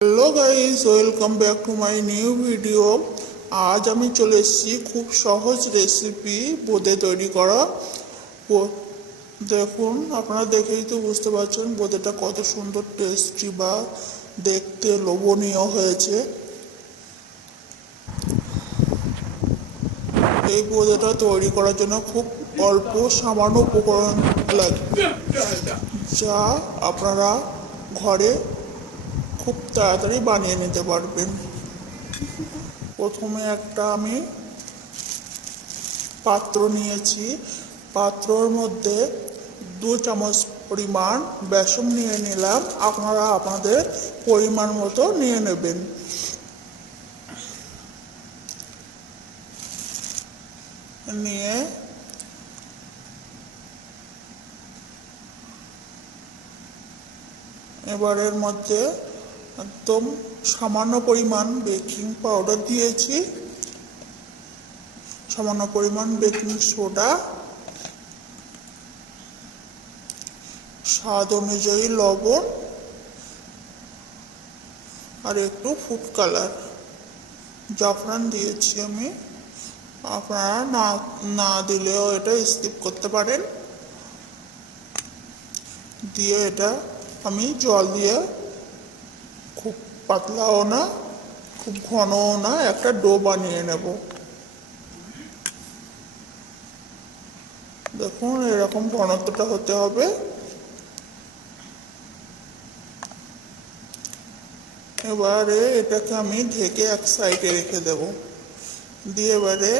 Hello guys welcome back to my new video আজ আমি চলে এসেছি খুব সহজ রেসিপি বোঁদে তৈরি করা। দেখুন, আপনারা দেখেই তো বুঝতে পারছেন বোঁদেটা কত সুন্দর টেস্টি বা দেখতে লোভনীয় হয়েছে। এই বোঁদেটা তৈরি করার জন্য খুব অল্প সামান্য উপকরণ লাগবে যা আপনারা ঘরে খুব তাড়াতাড়ি বানিয়ে নিতে পারবেন। প্রথমে একটা আমি পাত্র নিয়েছি। পাত্রর মধ্যে দু চামচ পরিমাণ বেসন নিয়ে নিলাম। আপনারা আপনাদের পরিমাণ মতো নিয়ে নেবেন। নিয়ে এবার এর মধ্যে একদম সামান্য পরিমাণ বেকিং পাউডার দিয়েছি। সামান্য পরিমাণ বেকিং সোডা। স্বাদ অনুযায়ী লবণ। আর একটু ফুড কালার। জাফরান দিয়েছি আমি। আপনারা না না দিলেও এটা স্কিপ করতে পারেন। দিয়ে এটা আমি জল দিয়ে পাতলাও না, খুব ঘনও না, একটা ডো বানিয়ে নেব। দেখুন, এরকম ঘনত্বটা হতে হবে। এবারে এটাকে আমি ঢেকে এক সাইডে রেখে দেব। দিয়ে এবারে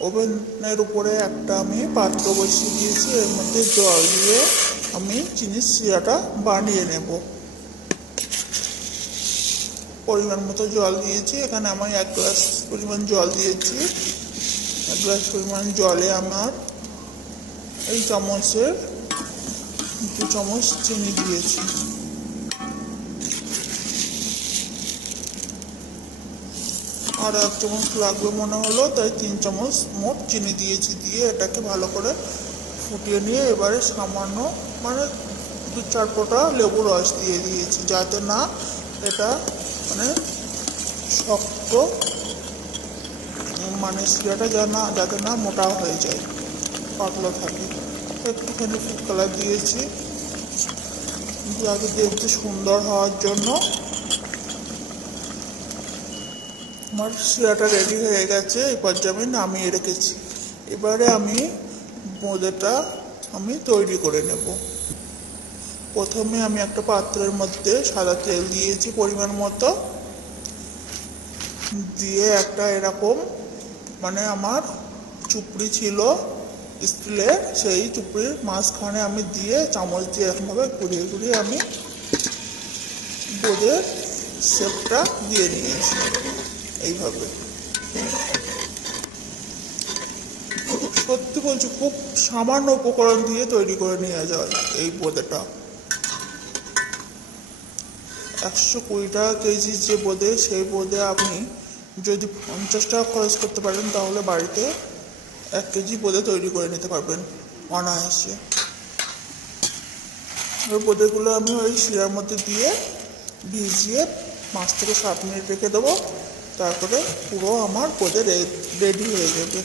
ওভেনের উপরে একটা আমি পাত্র বসিয়ে দিয়েছি, এর মধ্যে জল দিয়ে আমি চিনির শিরাটা বানিয়ে নেব। পরিমাণ মতো জল দিয়েছি। এখানে আমি এক গ্লাস পরিমাণ জল দিয়েছি। এক গ্লাস পরিমাণ জলে আমার এই চামচের দু চামচ চিনি দিয়েছি। আর এক চামচ লাগবে মনে হলো, তাই তিন চামচ মোট চিনি দিয়েছি দিয়ে এটাকে ভালো করে ফুটিয়ে নিয়ে এবারে সামান্য মানে দু চার ফোঁটা লেবু রস দিয়ে দিয়েছি, যাতে না এটা মানে শক্ত। মানে শিরাটা যেন না যাতে না মোটা হয়ে যায়, পাতলা থাকে। একটুখানি ফুড কালার দিয়েছি। যাতে দেখতে সুন্দর হওয়ার জন্য আমার শিরাটা রেডি হয়ে গেছে। এই পর্যায়ে আমি নামিয়ে রেখেছি। এবারে আমি বোঁদেটা আমি তৈরি করে নেব। প্রথমে আমি একটা পাত্রের মধ্যে সাদা তেল দিয়েছি পরিমাণ মতো। দিয়ে একটা এরকম মানে আমার চুপড়ি ছিল স্টিলের, সেই চুপড়ির মাঝখানে আমি দিয়ে চামচ দিয়ে এরকমভাবে ঘুরিয়ে ঘুরিয়ে আমি বোঁদের শেপটা দিয়ে নিয়েছি এইভাবে। সত্যি বলছি, খুব সামান্য উপকরণ দিয়ে তৈরি করে নিয়ে যায় এই বোঁদেটা। একশো কুড়ি টাকা কেজি যে বোঁদে, সেই বোঁদে আপনি যদি পঞ্চাশ টাকা খরচ করতে পারেন, তাহলে বাড়িতে এক কেজি বোঁদে তৈরি করে নিতে পারবেন অনায়াসে। ওই বোঁদেগুলো আমি ওই শিরার মধ্যে দিয়ে ভিজিয়ে পাঁচ থেকে সাত মিনিট রেখে দেবো। তারপরে পুরো আমার বোঁদে রেডি হয়ে যাবে।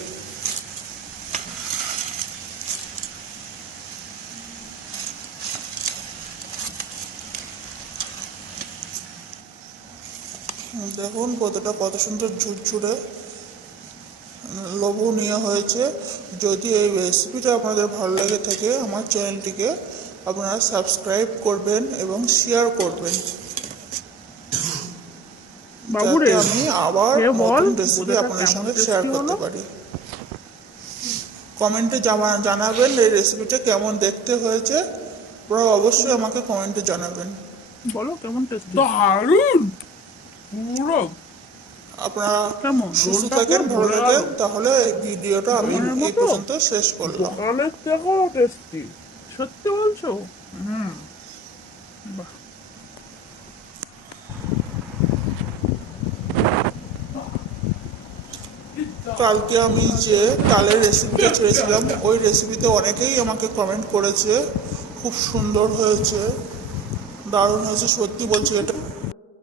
দেখুন কতটা কত সুন্দর ঝুরঝুরে লোভনীয় হয়েছে। যদি এই রেসিপিটা আপনাদের ভালো লেগে থাকে আমার চ্যানেলটিকে আপনারা সাবস্ক্রাইব করবেন এবং শেয়ার করবেন। যাতে আমি আবার নতুন রেসিপি আপনাদের সঙ্গে শেয়ার করতে পারি। কমেন্টে জানাবেন এই রেসিপিটা কেমন দেখতে হয়েছে। আপনারা অবশ্যই আমাকে কমেন্টে জানাবেন। বলো কেমন টেস্ট দারুণ! আপনারা কেমন সুস্থ থাকেন ভালো থাকেন তাহলে এই ভিডিওটা আমি এই পর্যন্ত শেষ করলাম। টেস্টি সত্যি বলছো? হুম। বাহ। কালকে আমি যে তালের রেসিপিটা ছেড়েছিলাম ওই রেসিপিতে অনেকেই আমাকে কমেন্ট করেছে খুব সুন্দর হয়েছে দারুণ হয়েছে সত্যি বলছি এটা